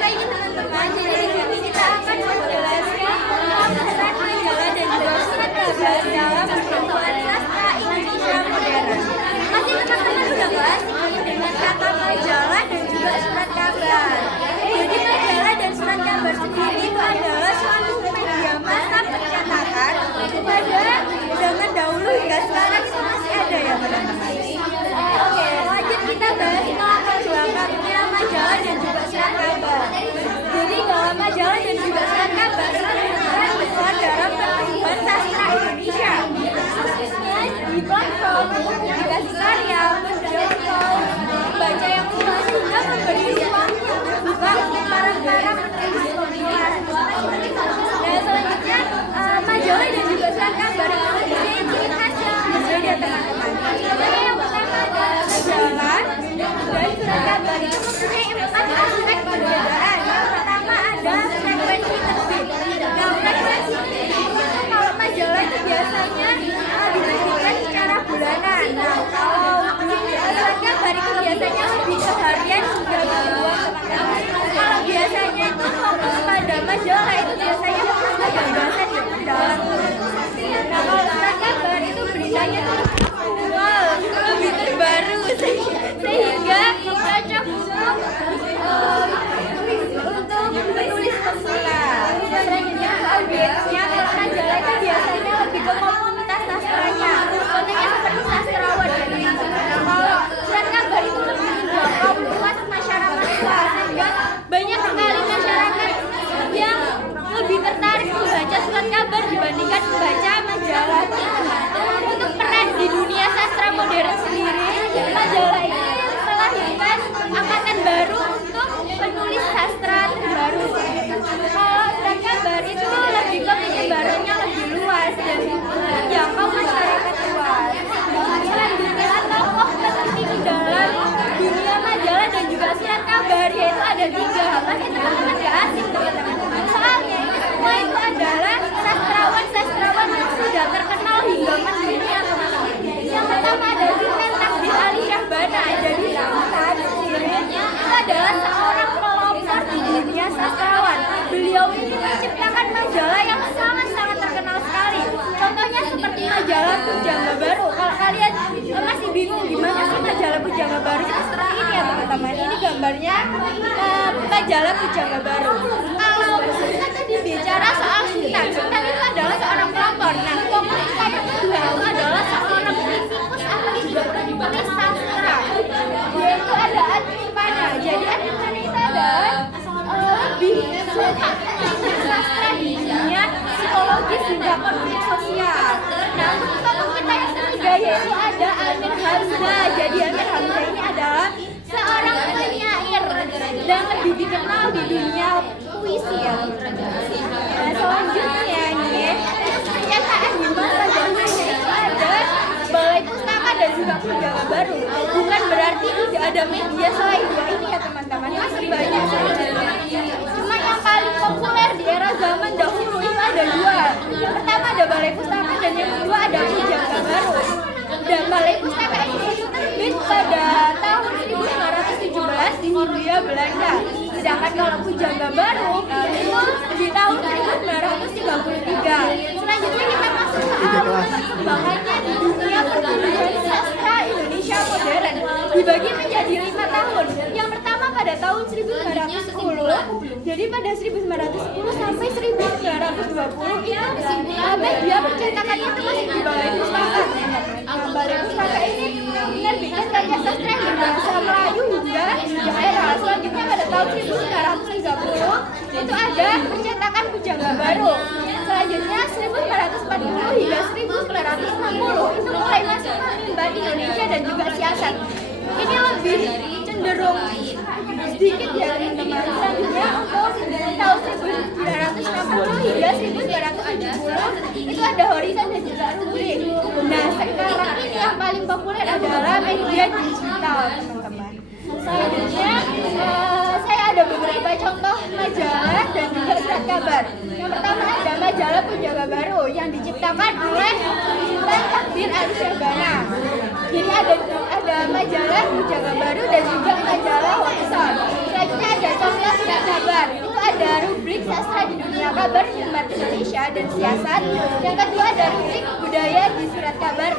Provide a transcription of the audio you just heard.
baik teman-teman. Jadi di sini kita akan menjelaskan peran majalah dan juga surat kabar dalam perkembangan sastra Indonesia modern. Pasti teman-teman sudah nggak asing dengan kata majalah dan juga surat kabar. Jadi majalah dan surat kabar sendiri itu adalah suatu media massa percetakan pada zaman dahulu hingga sekarang itu masih ada ya teman-teman. Oke, lanjut kita bahas latar belakangnya majalah dan juga surat kabar. Jadi dalam majalah dan juga surat kabar berperan besar dalam pertumbuhan sastra Indonesia, khususnya di platform publikasi karya, menjangkau baca yang luas hingga memberi ruang terbuka untuk para penulis pemilihan. Nah selanjutnya majalah dan juga surat kabar itu mempunyai ciri khas yang berbeda teman-teman. Contohnya yang pertama adalah majalah dan surat kabar itu mempunyai 4 aspek perbedaan. Yang pertama ada frekuensi terbit. Nah frekuensi itu kalau majalah itu biasanya diterbitkan secara bulanan. Nah kalau surat kabar itu biasanya lebih seharian hingga mingguan teman-teman. Kalau biasanya itu fokus pada majalah itu biasanya fokus pada gagasan yang mendalam. Nah kalau surat kabar itu beritanya tuh aktual, lebih terbaru sehingga cocok untuk penulis pemula. Selanjutnya audiensnya kalau majalah itu biasanya lebih ke komunitas sastranya. Contohnya seperti sastrawan ya teman-teman. Kalau surat kabar itu lebih menjangkau luas masyarakat luas sehingga banyak sekali masyarakat yang lebih tertarik membaca surat kabar dibandingkan membaca majalah. Untuk peran di dunia sastra modern sendiri, majalah ini melahirkan angkatan baru untuk penulis sastra terbaru. Kalau surat kabar itu lebih ke penyebarannya lebih luas dan menjangkau masyarakat luas. Selanjutnya tokoh penting dalam dunia majalah dan juga surat kabar yaitu ada 3. Pasti teman-teman gak asing teman-teman. Soalnya ini semua itu adalah sastrawan yang sudah terkenal hingga mendunia teman-teman. Yang pertama ada Sinten Takdir Ali Syahbana. Jadi Sinten sendiri itu adalah seorang pelopor di dunia sastrawan. Beliau ini menciptakan majalah yang sangat-sangat terkenal sekali. Contohnya seperti majalah Pujangga Baru. Kalau kalian masih bingung gimana sih majalah Pujangga Baru, itu seperti ini ya teman-teman. Ini gambarnya majalah Pujangga Baru. Kalau kita tadi bicara soal Sinten itu adalah seorang pelopor. Nah, fokus saya kedua itu adalah seorang kritikus atau juga penulis sastra. Yaitu ada Adipana. Jadi Adipana itu adalah lebih suka sastra di dunia psikologis hingga konflik sosial. Nah untuk tokoh kita yang ketiga yaitu ada Amir Hamzah. Jadi Amir Hamzah ini adalah seorang penyair dan lebih dikenal di dunia puisi ya. Nah selanjutnya nih pernyataan di masa dahulu itu ada Balai Pustaka dan juga Pujangga Baru. Bukan berarti tidak ada media selain dua ini ya teman-teman. Masih banyak sebenarnya. Cuma yang paling populer di era zaman dahulu itu ada 2. Yang pertama ada Balai Pustaka dan yang kedua ada Pujangga Baru. Dan Balai Pustaka ini terbit pada tahun 1917 di Hindia Belanda. Sedangkan kalau Pujangga Baru itu di tahun 1933. Selanjutnya kita masuk ke alur perkembangannya di dunia pertumbuhan sastra Indonesia modern. Dibagi menjadi 5 tahun. Yang pertama pada tahun 1910. Jadi pada 1910 sampai 1920 itu media percetakannya itu masih di Balai Pustaka. Balai Pustaka ini menerbitkan karya sastra yang berbahasa Melayu hingga daerah. Selanjutnya pada tahun 1930 itu ada percetakan Pujangga Baru. Selanjutnya 1940 hingga 1960 itu mulai masuk ke Indonesia dan juga siasat. Ini lebih cenderung sedikit ya teman-teman. Selanjutnya untuk tahun 1960 hingga 1970 itu ada Horizon dan juga Rubrik. Nah sekarang ini yang paling populer adalah media digital teman-teman. Selanjutnya saya ada beberapa contoh majalah dan juga surat kabar. Yang pertama ada majalah Pujangga Baru yang diciptakan oleh Sinten Takdir Ali Syahbana. Jadi ada majalah Pujangga Baru dan juga majalah Horizon. Selanjutnya ada contoh surat kabar di dunia kabar Hikmat Indonesia dan Siasat. Yang kedua ada rubrik budaya di Surat Kabar